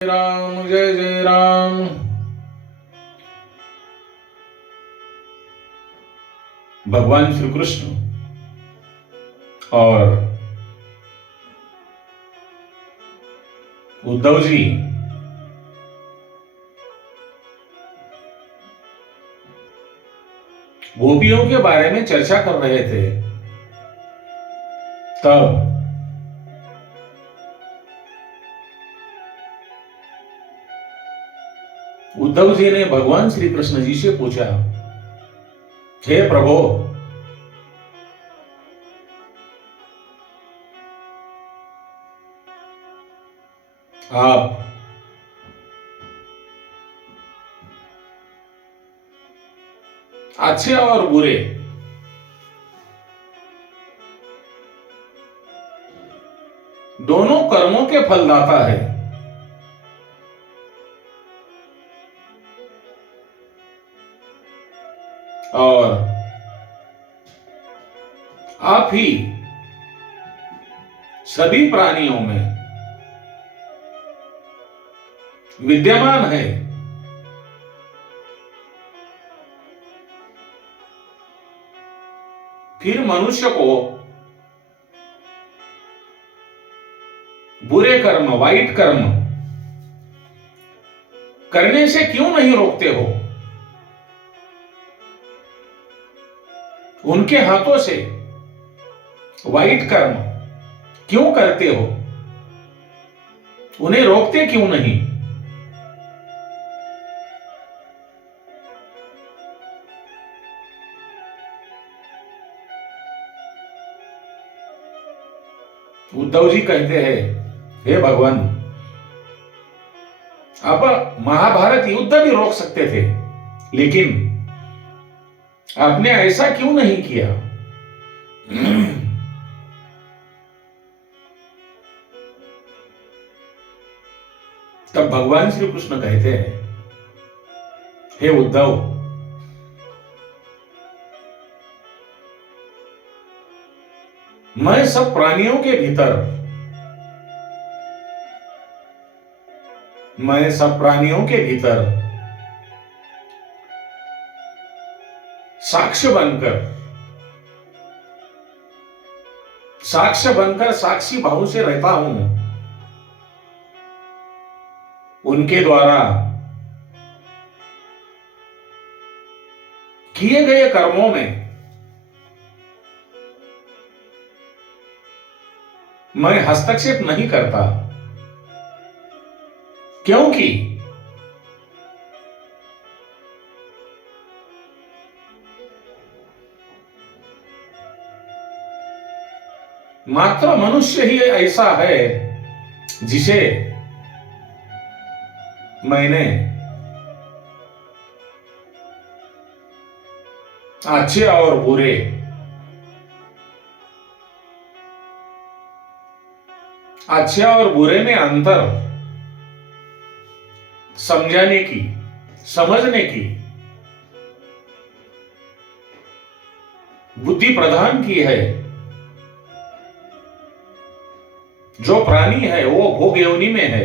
राम जय जय राम। भगवान श्री कृष्ण और उद्धव जी गोपियों के बारे में चर्चा कर रहे थे। तब उद्धव जी ने भगवान श्री कृष्ण जी से पूछा, हे प्रभु, आप अच्छे और बुरे दोनों कर्मों के फलदाता है। और आप ही सभी प्राणियों में विद्यमान है। फिर मनुष्य को बुरे कर्म, वाइट कर्म करने से क्यों नहीं रोकते हो? उनके हाथों से वाइट कर्म क्यों करते हो? उन्हें रोकते क्यों नहीं? उद्धव जी कहते हैं, हे भगवान, आप महाभारत युद्ध भी रोक सकते थे, लेकिन आपने ऐसा क्यों नहीं किया? तब भगवान श्री कृष्ण कहते हैं, हे उद्धव, मैं सब प्राणियों के भीतर, मैं सब प्राणियों के भीतर साक्ष्य बनकर साक्षी भाव से रहता हूं। उनके द्वारा किए गए कर्मों में मैं हस्तक्षेप नहीं करता, क्योंकि मात्र मनुष्य ही ऐसा है जिसे मैंने अच्छे और बुरे, अच्छे और बुरे में अंतर समझाने की, समझने की बुद्धि प्रदान की है। जो प्राणी है वो भोग योनि में है।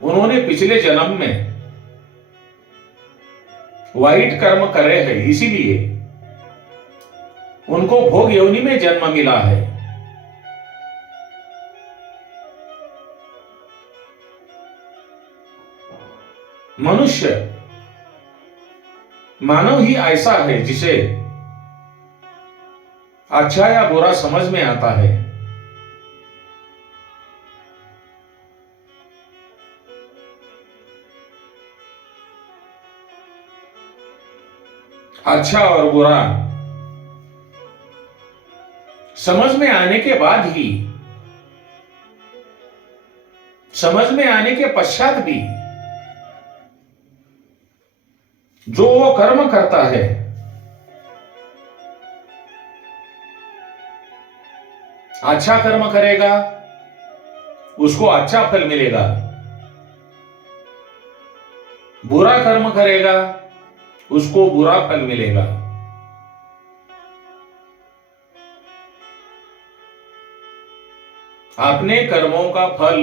उन्होंने पिछले जन्म में वाइट कर्म करे हैं, इसीलिए उनको भोग योनि में जन्म मिला है। मनुष्य, मानव ही ऐसा है जिसे अच्छा या बुरा समझ में आता है। अच्छा और बुरा समझ में आने के बाद ही, समझ में आने के पश्चात भी जो वो कर्म करता है, अच्छा कर्म करेगा उसको अच्छा फल मिलेगा, बुरा कर्म करेगा उसको बुरा फल मिलेगा। अपने कर्मों का फल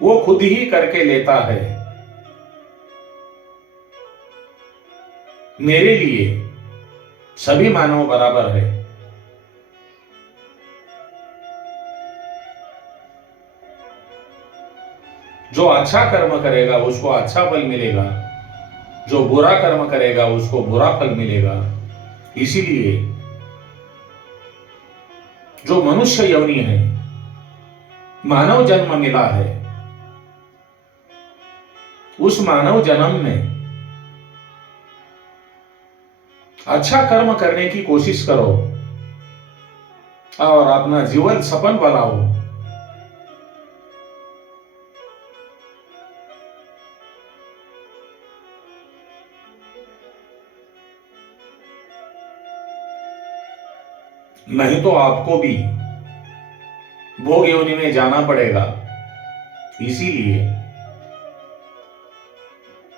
वो खुद ही करके लेता है। मेरे लिए सभी मानव बराबर है। जो अच्छा कर्म करेगा उसको अच्छा फल मिलेगा, जो बुरा कर्म करेगा उसको बुरा फल मिलेगा। इसीलिए जो मनुष्य योनि है, मानव जन्म मिला है, उस मानव जन्म में अच्छा कर्म करने की कोशिश करो और अपना जीवन सफल बनाओ। नहीं तो आपको भी भोग योनि में जाना पड़ेगा। इसीलिए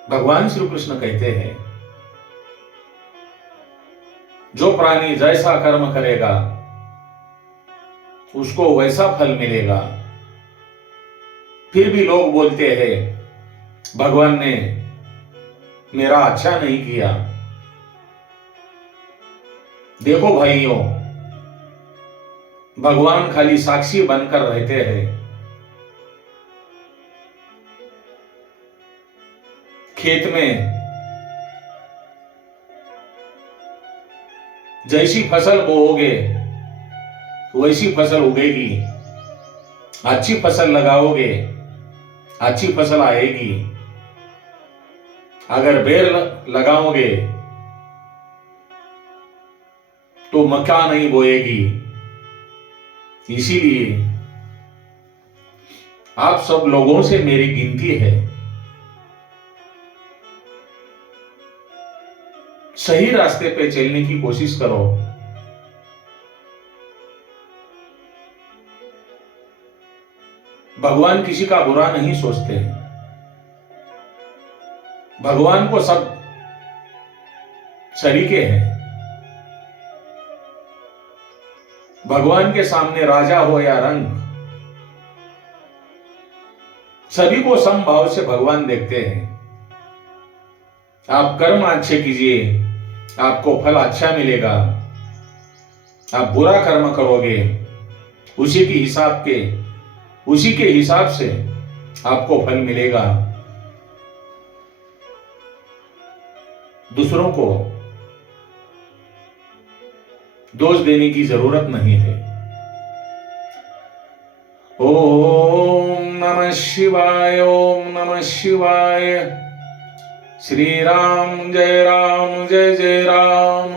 भगवान श्री कृष्ण कहते हैं, जो प्राणी जैसा कर्म करेगा उसको वैसा फल मिलेगा। फिर भी लोग बोलते हैं भगवान ने मेरा अच्छा नहीं किया। देखो भाइयों, भगवान खाली साक्षी बनकर रहते हैं। खेत में जैसी फसल बोओगे वैसी फसल उगेगी, अच्छी फसल लगाओगे अच्छी फसल आएगी। अगर बेर लगाओगे तो मक्का नहीं बोएगी। इसीलिए आप सब लोगों से मेरी विनती है, सही रास्ते पे चलने की कोशिश करो। भगवान किसी का बुरा नहीं सोचते। भगवान को सब सलीके हैं। भगवान के सामने राजा हो या रंग, सभी को समभाव से भगवान देखते हैं। आप कर्म अच्छे कीजिए, आपको फल अच्छा मिलेगा। आप बुरा कर्म करोगे उसी के हिसाब से आपको फल मिलेगा। दूसरों को दोष देने की जरूरत नहीं है। ओम नमः शिवाय, ओम नमः शिवाय। श्री राम जय जय राम।